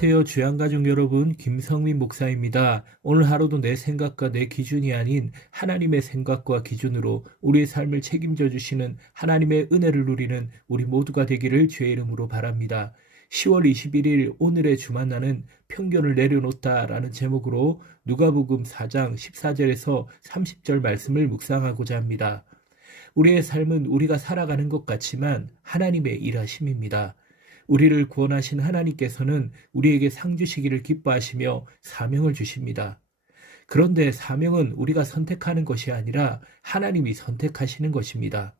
안녕하세요. 주양가족 여러분, 김성민 목사입니다. 오늘 하루도 내 생각과 내 기준이 아닌 하나님의 생각과 기준으로 우리의 삶을 책임져 주시는 하나님의 은혜를 누리는 우리 모두가 되기를 주의 이름으로 바랍니다. 10월 21일 오늘의 주만나는 편견을 내려놓다라는 제목으로 누가복음 4장 14절에서 30절 말씀을 묵상하고자 합니다. 우리의 삶은 우리가 살아가는 것 같지만 하나님의 일하심입니다. 우리를 구원하신 하나님께서는 우리에게 상 주시기를 기뻐하시며 사명을 주십니다. 그런데 사명은 우리가 선택하는 것이 아니라 하나님이 선택하시는 것입니다.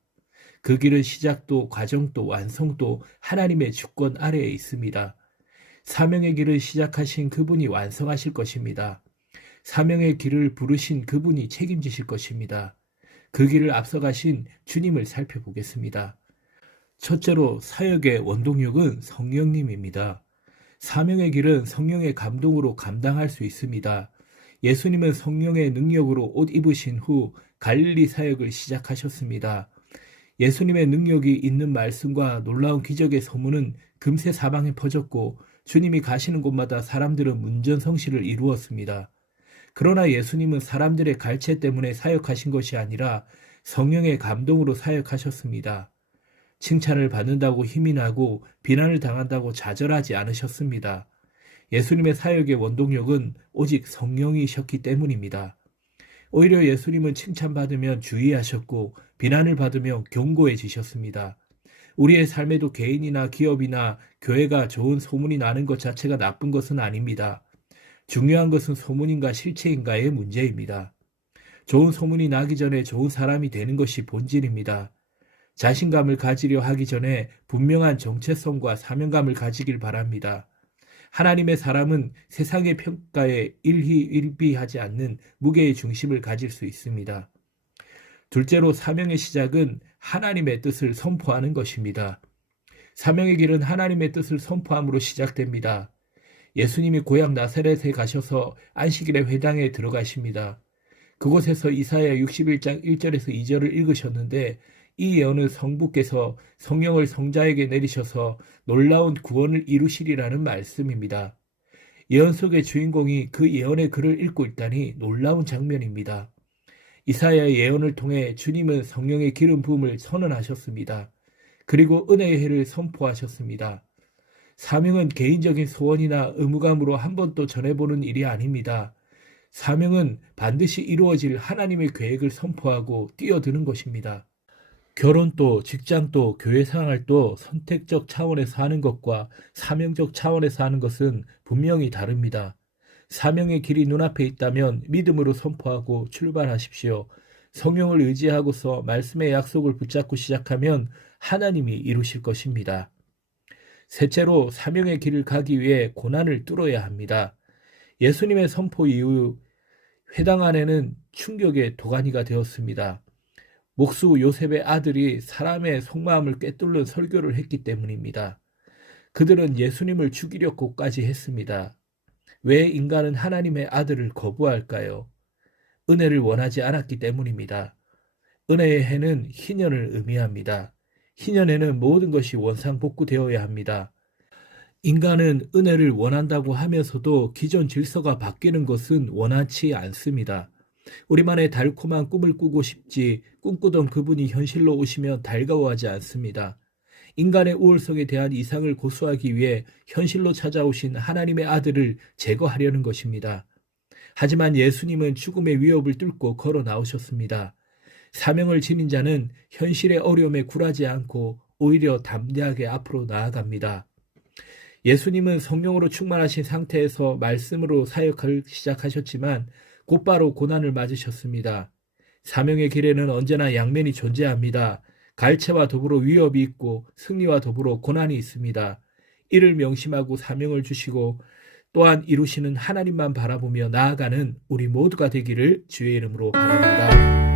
그 길은 시작도 과정도 완성도 하나님의 주권 아래에 있습니다. 사명의 길을 시작하신 그분이 완성하실 것입니다. 사명의 길을 부르신 그분이 책임지실 것입니다. 그 길을 앞서가신 주님을 살펴보겠습니다. 첫째로 사역의 원동력은 성령님입니다. 사명의 길은 성령의 감동으로 감당할 수 있습니다. 예수님은 성령의 능력으로 옷 입으신 후 갈릴리 사역을 시작하셨습니다. 예수님의 능력이 있는 말씀과 놀라운 기적의 소문은 금세 사방에 퍼졌고 주님이 가시는 곳마다 사람들은 문전성시를 이루었습니다. 그러나 예수님은 사람들의 갈채 때문에 사역하신 것이 아니라 성령의 감동으로 사역하셨습니다. 칭찬을 받는다고 힘이 나고 비난을 당한다고 좌절하지 않으셨습니다. 예수님의 사역의 원동력은 오직 성령이셨기 때문입니다. 오히려 예수님은 칭찬받으면 주의하셨고 비난을 받으면 견고해지셨습니다. 우리의 삶에도 개인이나 기업이나 교회가 좋은 소문이 나는 것 자체가 나쁜 것은 아닙니다. 중요한 것은 소문인가 실체인가의 문제입니다. 좋은 소문이 나기 전에 좋은 사람이 되는 것이 본질입니다. 자신감을 가지려 하기 전에 분명한 정체성과 사명감을 가지길 바랍니다. 하나님의 사람은 세상의 평가에 일희일비하지 않는 무게의 중심을 가질 수 있습니다. 둘째로 사명의 시작은 하나님의 뜻을 선포하는 것입니다. 사명의 길은 하나님의 뜻을 선포함으로 시작됩니다. 예수님이 고향 나사렛에 가셔서 안식일의 회당에 들어가십니다. 그곳에서 이사야 61장 1절에서 2절을 읽으셨는데 이 예언은 성부께서 성령을 성자에게 내리셔서 놀라운 구원을 이루시리라는 말씀입니다. 예언 속의 주인공이 그 예언의 글을 읽고 있다니 놀라운 장면입니다. 이사야의 예언을 통해 주님은 성령의 기름 부음을 선언하셨습니다. 그리고 은혜의 해를 선포하셨습니다. 사명은 개인적인 소원이나 의무감으로 한 번도 전해보는 일이 아닙니다. 사명은 반드시 이루어질 하나님의 계획을 선포하고 뛰어드는 것입니다. 결혼도 직장도 교회 생활도 선택적 차원에서 하는 것과 사명적 차원에서 하는 것은 분명히 다릅니다. 사명의 길이 눈앞에 있다면 믿음으로 선포하고 출발하십시오. 성령을 의지하고서 말씀의 약속을 붙잡고 시작하면 하나님이 이루실 것입니다. 셋째로 사명의 길을 가기 위해 고난을 뚫어야 합니다. 예수님의 선포 이후 회당 안에는 충격의 도가니가 되었습니다. 목수 요셉의 아들이 사람의 속마음을 꿰뚫는 설교를 했기 때문입니다. 그들은 예수님을 죽이려고까지 했습니다. 왜 인간은 하나님의 아들을 거부할까요? 은혜를 원하지 않았기 때문입니다. 은혜의 해는 희년을 의미합니다. 희년에는 모든 것이 원상복구되어야 합니다. 인간은 은혜를 원한다고 하면서도 기존 질서가 바뀌는 것은 원하지 않습니다. 우리만의 달콤한 꿈을 꾸고 싶지 꿈꾸던 그분이 현실로 오시면 달가워하지 않습니다. 인간의 우월성에 대한 이상을 고수하기 위해 현실로 찾아오신 하나님의 아들을 제거하려는 것입니다. 하지만 예수님은 죽음의 위협을 뚫고 걸어 나오셨습니다. 사명을 지닌 자는 현실의 어려움에 굴하지 않고 오히려 담대하게 앞으로 나아갑니다. 예수님은 성령으로 충만하신 상태에서 말씀으로 사역을 시작하셨지만 곧바로 고난을 맞으셨습니다. 사명의 길에는 언제나 양면이 존재합니다. 갈채와 더불어 위협이 있고 승리와 더불어 고난이 있습니다. 이를 명심하고 사명을 주시고 또한 이루시는 하나님만 바라보며 나아가는 우리 모두가 되기를 주의 이름으로 바랍니다.